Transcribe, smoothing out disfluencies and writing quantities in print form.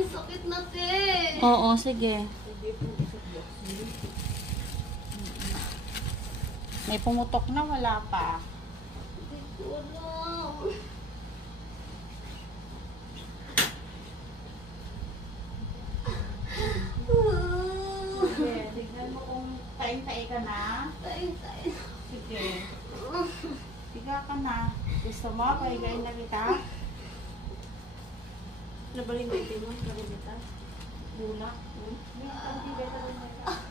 Ang sakit na, te. Oo, sige. May pumutok na, wala pa. Hindi ko alam. Sige, tignan mo kung tain-tai ka na. Tay. Sige. Tiga ka na. Gusto mo? Paligayin na kita? Nabalin mo ito mo? Nabalin kita? Bulak. May pagkibay ka rin na.